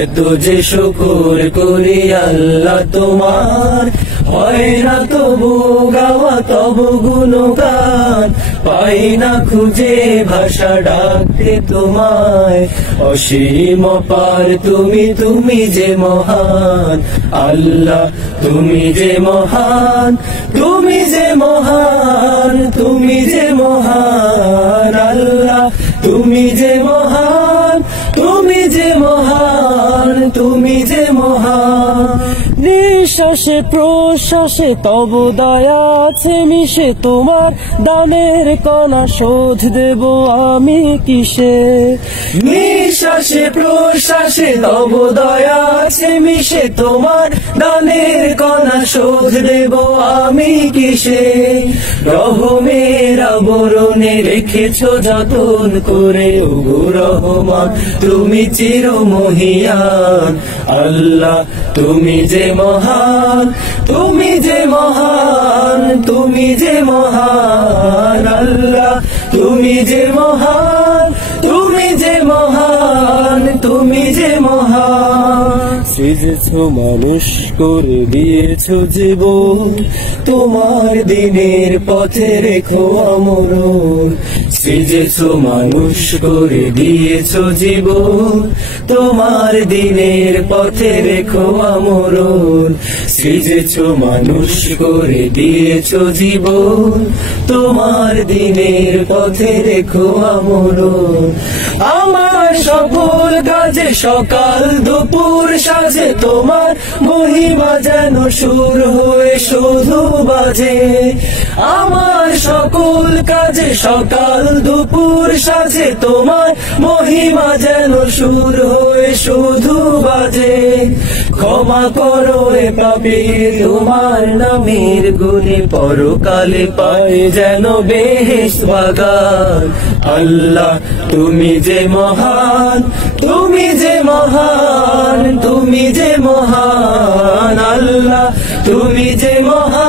এত যে শুকর করি আল্লাহ তোমার, হয় না তবু গাওয়া তব গুণগান, পাই না খুঁজে ভাষা ডাকতে তোমায়। অসীম পার তুমি, তুমি যে মহান আল্লাহ, তুমি যে মহান, তুমি যে মহান, তুমি যে মহান আল্লাহ, তুমি যে মহান, তুমি যে মহান, তুমি যে মহান। নিঃশ্বাসে প্রশ্বাসে তব দয়া আছে মিশে, তোমার দানের কণা শোধ দেব আমি কিসে। নিঃশ্বাসে প্রশ্বাসে তব দয়া আছে মিশে, তোমার দানের কণা শোধ দেব আমি কিসে। রহমের আবরণে রেখেছ যতন করে, ওগো রহমান তুমি চিরমহিয়ান আল্লাহ, তুমি যে মহান, তুমি যে মহান, তুমি যে মহান আল্লাহ, তুমি যে মহান, তুমি যে মহান, তুমি যে মহান। সৃজেছ মানুষ করে দিয়েছ জীবন, তোমার দিনের পথে রেখো আমরণ। সৃজেছ মানুষ করে দিয়েছ জীবন, তোমার দিনের পথে রেখো আমরণ। সৃজেছ মানুষ করে দিয়েছ জীবন, তোমার দিনের পথে রেখো আমরণ। আমার সফল কাজে সকাল দুপুর সাজে, তোমার মহিমা যেন সুর হয়ে শুধু বাজে। আমার সকল কাজে সকাল দুপুর সাজে, তোমার মহিমা যেন সুর হয়ে শুধু বাজে। ক্ষমা করো এ পাপী তোমার নামের গুণে, পরকালে পায় যেন বেহেশত বাগান। আল্লাহ তুমি যে মহান, তুমি যে মহান, তুমি যে মহান আল্লাহ, তুমি যে মহান।